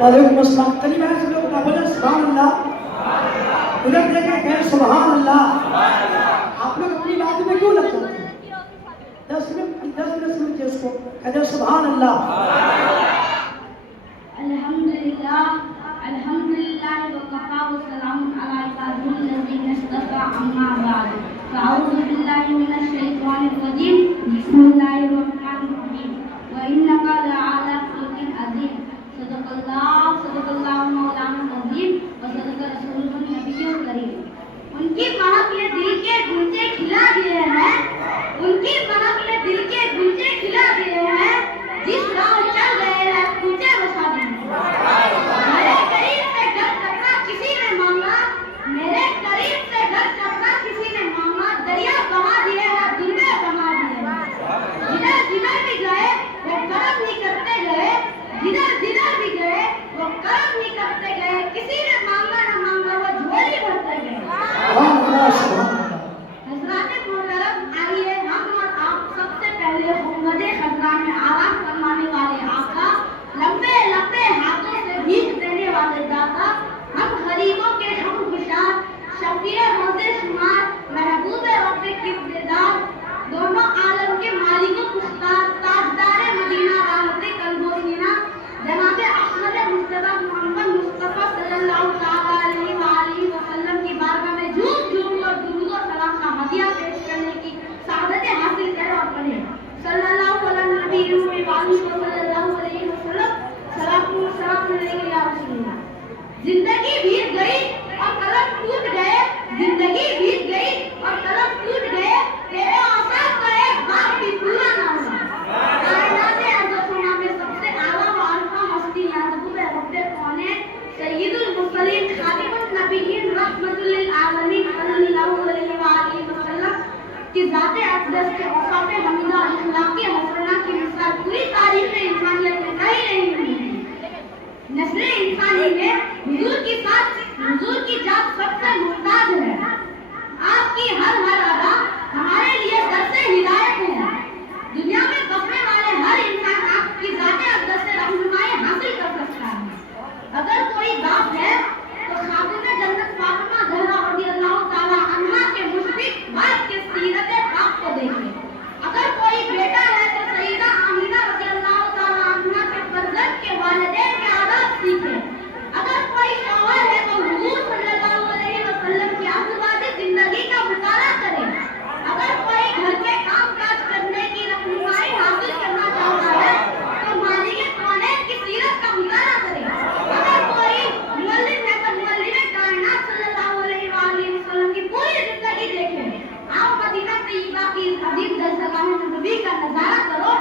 وعلیکم السلام. چلیے میں سے لوگ بولے سبحان اللہ. ادھر دیکھیں کہ سبحان اللہ. آپ لوگ اپنی بات میں کیوں لگ جاتے ہیں؟ 10 منٹ سمجھے اس کو کہتے سبحان اللہ. الحمدللہ الحمدللہ وکفا وسلام علی عبادہ الذین اصطفى اما بعد فاعوذ باللہ من الشیطان الرجیم بسم اللہ الرحمن الرحیم وانک لعلی خلق عظیم صدق اللہ مولانا العظیم وصدق رسولہ النبی الکریم. ان کی مہک نے دل کے گنجے کھلا دیے ہیں. ان کی مہک نے دل کے گنجے کھلا دیے ہیں. جس راہ چل رہے ہیں پوچھے وسا دی. میرے قریب سے گھر چپنا کسی نے مانگا. میرے قریب سے گھر چپنا کسی نے مانگا. دریا بہا دیے ہیں دنیا بہا دیے ہیں. جدھر بھی گئے وہ کرم نہیں کرتے گئے. جدھر بھی گئے وہ کرم نہیں کرتے گئے. کسی نے مانگا نہ مانگا وہ جھولی بھرتے گئے. حضرات محترم آئیے ہم اور آپ سب سے پہلے امت خزران میں آرام فرمانے والے آقا, لمبے لمبے ہاتھوں سے بھیک دینے والے داتا, ہم غریبوں کے ہم خوشار, شفیع روز شمار, محبوب رب کردار, دونوں عالم کے مالک و مختار, تاجدار مدینہ رحمت قلب و سینہ, جناب احمد مصطفیٰ محمد مصطفیٰ صلی اللہ علیہ وآلہ وسلم کی بارگاہ میں جھوم جھوم کر درود و سلام کا ہدیہ پیش کرنے کی سعادت حاصل کریں اور پڑھیں صلی اللہ علیہ نبی صلی اللہ علیہ وسلم. سلام و سلام علیہ یا رسول اللہ. زندگی بیت گئی اور قلم ٹوٹ گئے. زندگی بیت گئی اور قلم ٹوٹ گئے. تیرے آثار کا ایک بار بھی پورا نہ ہوا. کائنات عرض و میں سب سے اعلیٰ و عرفہ ہستی محبوب رب کونین سید المرسلین خاتم النبیین رحمت للعالمین صلی اللہ علیہ وآلہ وسلم کی ذات اقدس کے اوصاف حمیدہ اور اخلاق حسنہ کی مثال پوری تاریخ انسانیت میں کہیں نہیں ہوئی ہے. نسل انسانی میں حضور کی ذات سب سے ممتاز ہے. آپ کی ہر ادا ہمارے لیے درس ہدایت ہے. دنیا میں بسنے والے ہر انسان آپ کی ذات اقدس سے رہنمائی حاصل کر سکتا ہے. اگر کوئی باپ ہے تو خاتون جنت فاطمہ زہرا رضی اللہ تعالی عنہا کے مشفق باپ کے سیرت پاک کو دیکھے. اگر کوئی بیٹا ہے تو سیدہ آمینہ رضی اللہ تعالی عنہا کے فرزند کے والدین کے آداب سیکھے. اگر کوئی شوہر ہے تو حضور صلی اللہ علیہ وسلم کی ازواج زندگی کا مطالعہ کرے. اگر کوئی گھر کے کام کاج کرنے کی رہنمائی حاصل کرنا چاہتا ہے تو مالک کونین کی سیرت کا مطالعہ کرے. اگر کوئی مولد ہے تو مولد کائنات صلی اللہ علیہ وآلہ وسلم کی پوری زندگی دیکھے. آپ مدینہ طیبہ کی عظیم درسگاہ نبوی کا نظارہ کرو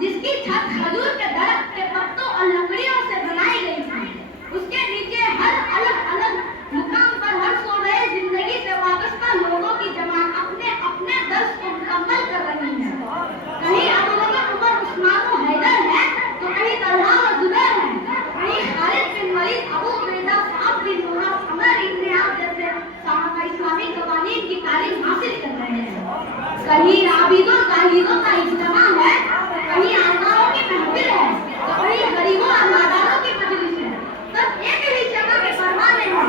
جس کی چھت کھجور کے درخت کے پتوں اور لکڑیوں سے بنائی گئی تھی. اس کے نیچے ہر الگ الگ مقام پر ہر شعبے زندگی سے وابستہ لوگوں کی جماعت اپنے اپنے درس کو مکمل کر رہی ہے. کہیں ابوبکر عمر عثمان و حیدر ہیں تو کہیں طلحہ و زبیر ہیں. کہیں خالد بن ولید ابو عبیدہ صعب بن معاذ عمر ابن عاص جیسے صحابہ اسلامی قوانین کی تعلیم حاصل کر رہے ہیں. کہیں عابدوں زاہدوں کا اجتماع ہے, کہیں آقاؤں کی محفل ہے, تو کہیں غریبوں اور ناداروں کی مجلس ہے. سب ایک ہی شمع کے پروانے ہیں.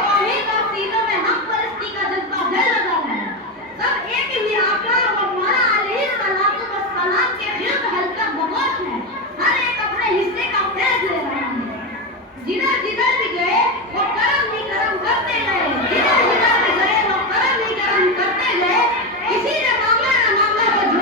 توحید اور سینوں میں ہم پرستی کا جذبہ جل رہا ہے. سب ایک ہی آقا و مولا علیہ الصلوۃ والسلام کے خلق حلقہ بگوش ہے. ہر ایک اپنے حصے کا فیض لے رہا ہے. جدھر بھی گئے وہ کرم ہی کرم کرتے گئے. جدھر بھی گئے وہ کرم ہی کرم کرتے گئے. کسی نے مانگا نہ مانگا وہ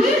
20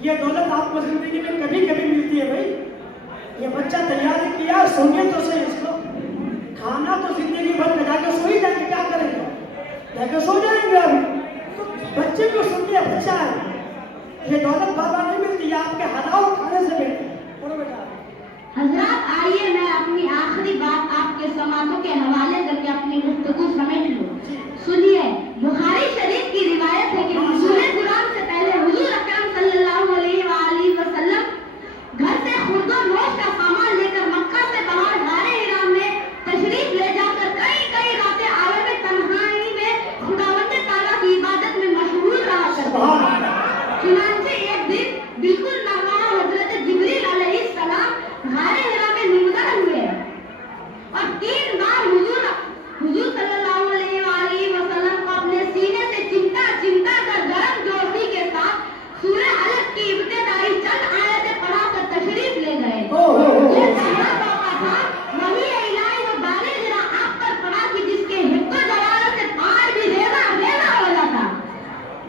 یہ دولت آپ کو زندگی میں کبھی کبھی ملتی ہے بھائی. یہ بچہ تیاری کیا سوگے تو صحیح اس کو. کھانا تو زندگی بھر میں جا کے سو ہی جائیں گے, کیا کریں گے جا کے سو جائیں گے. ابھی تو بچے کو سنیے, بچہ ہے, یہ دولت بابا نہیں ملتی, یہ آپ کے حلال کھانے سے ملتی ہے. حضرات آئیے میں اپنی آخری بات آپ کے سماعتوں کے حوالے کر کے اپنی گفتگو سمیٹ لوں. سنیے, بخاری شریف کی روایت ہے کہ نزول قرآن سے پہلے حضور اکرم صلی اللہ علیہ وآلہ وسلم گھر سے خرد و نوش کا سامان لے کر مکہ سے باہر غار حرا میں تشریف لے جا کر کئی راتیں عالم تنہائی میں خداوند تعالیٰ کی عبادت میں مشغول رہا کرتے ہیں. چنانچہ ایک دن بالکل ناگہاں حضرت جبریل علیہ السلام غار حرا میں نمودار ہوئے اور 3 بار حضور صلی اللہ علیہ وآلہ وسلم کو اپنے سینے سے چمٹا کر گرم جوشی کے ساتھ سورہ علق کی ابتدائی چند آیتیں پڑھا کر تشریف لے گئے. یہ پہلا موقع تھا وحی الہی و بارے ذرا آپ پر پڑا کہ جس کے حفظ و جلالت سے پہاڑ بھی ریزہ ہو جاتا,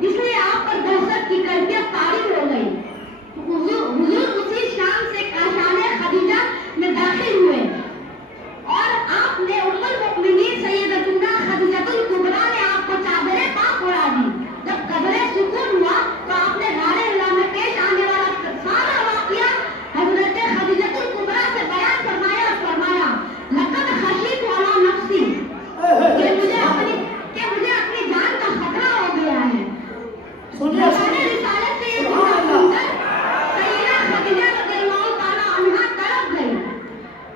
اس لیے آپ پر دہشت کی کیفیت طاری ہو گئی. حضور اسی شام سے کاشان خدیجہ میں داخل ہوئے اور آپ نے ام المؤمنین سیدتنا خدیجہ الکبریٰ نے آپ کو چادر پاک اڑا دی. جب قدر سکون ہوا تو آپ نے غار حرا میں پیش آنے والا سارا واقعہ حضرت خدیجہ الکبریٰ سے بیان فرمایا لقد خشیت علی نفسی, کہ مجھے اپنی جان کا خطرہ ہو گیا ہے. زبان رسالت سے یہ جملہ سن کر سیدہ خدیجہ رضی اللہ تعالیٰ عنہا تڑپ گئی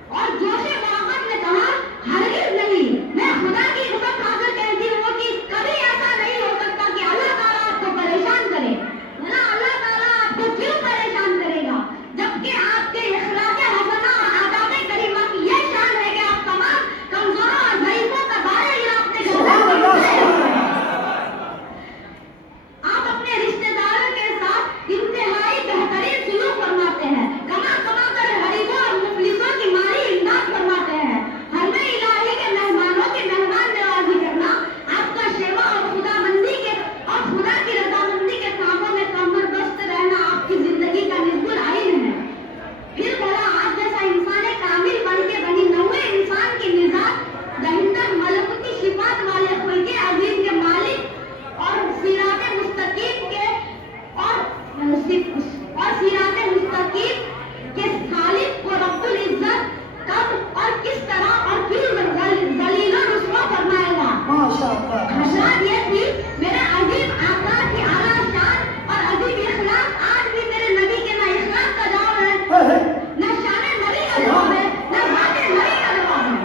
اور جوش محبت میں کہا, ہرگز نہیں, میں خدا کی قسم کھا کر کہتی ہوں کہ کبھی ایسا نہیں ہو سکتا کہ اللہ تعالیٰ آپ کو پریشان کرے. اللہ تعالیٰ آپ کو کیوں پریشان کرے گا جبکہ آپ کے اخلاق حسنہ اور آداب کریمہ کی یہ شان ہے کہ آپ تمام کمزوروں اور ضعیفوں کا بارے ہی اپنے آپ اپنے رشتے داروں کے ساتھ انتہائی بہترین سلوک فرماتے ہیں, کما کر غریبوں اور مفلسوں کی مالی امداد فرماتے ہیں. حرم الہی کے مہمانوں کی مہمان نوازی کرنا آپ کا شیوا اور خدا کی رضامندی کے کاموں میں کمر بست رہنا آپ کی زندگی کا نصب العین ہے. پھر بولا, آپ جیسا انسان کامل بن کے بنی نوع انسان کی مزاج دہندہ ملکوتی صفات والے خلق عظیم کے مالک اور صراط مستقیم کے خالق کو رب العزت کب اور کس طرح اور کیوں ذلیل و رسوا فرمائے گا. حضرات, یہ تھی میرے عظیم آقا کی اعلیٰ شان اور عظیم اخلاق. آج بھی میرے نبی کے نہ اخلاق کا جواب ہے, نہ شان نبی کا جواب ہے, نہ ذات نبی کا جواب ہے.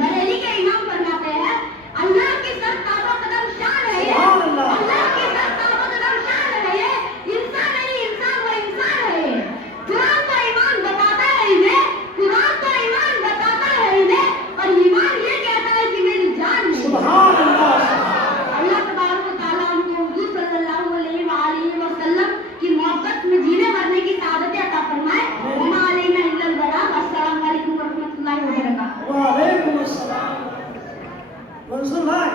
بریلی کے امام فرماتے ہیں, اللہ کی سر تاب و قدم شان ہے یہ, اللہ کی سر تاب و قدم شان ہے یہ, انسان نہیں انسان وہ انسان ہے یہ. قرآن تو ایمان بتاتا ہے انہیں, قرآن تو ایمان بتاتا ہے انہیں, اور ایمان یہ کہتا ہے کہ میری جان ہے. اللہ تبارک و تعالیٰ ہم کو حضور صلی اللہ علیہ وآلہ وسلم کی محبت میں جینے مرنے کی سعادت عطا فرمائے. وما علینا الا البلاغ. السلام علیکم ورحمۃ اللہ وبرکاتہ. وعلیکم السلام. منصور بھائی